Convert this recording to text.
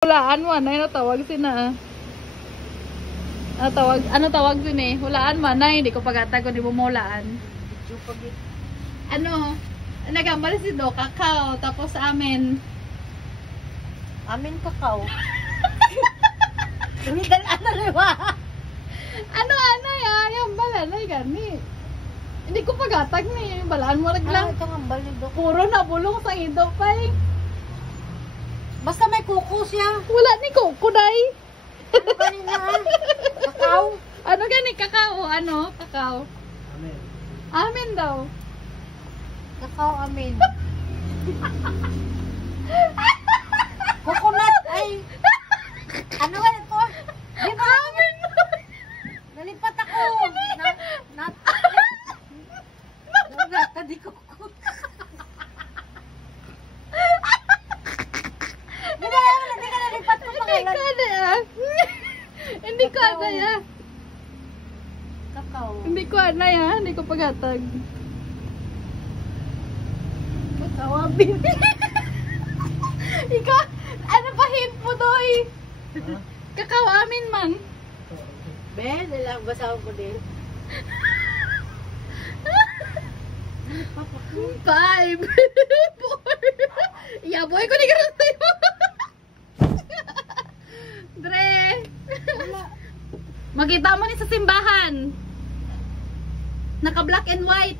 Hulaan mo, anay, tawag sina. Ano tawag din eh? Hulaan mo, anay, hindi ko pagata kung di mo hulaan. Ano, nagambal si Do, kakao, tapos amin. Amin kakao. Tumidal ano rewa. Ano, ya, yung balanay gani. Hindi ko pagatag ni, balaan mo lang. Ito nga balik do. Puro nabulong sa ido pa eh. Basta may kuko siya. Wala ni kukuday. Ano kanina? Kakao. Ano gani, kakao, ano, kakao. Amen. Amin daw. Kakao amin. Coconut ay. Ano nga ito? Di ba? Amin. Nalipat ako. Tadi ko. Hindi ka nalipat ko Hindi pangalan. ka na ya. Hindi ko ana ya. Kakao. Hindi ko ana ya, hindi ko pagatag. Kakao amin. Ikaw, ano pa hint mo doy? Ha? Kakao amin man. Ben, nilang basaw ko din. 5, 4. Yaboy ko ni karon sa'yo. Dre. Makita mo ni sa simbahan. Naka black and white.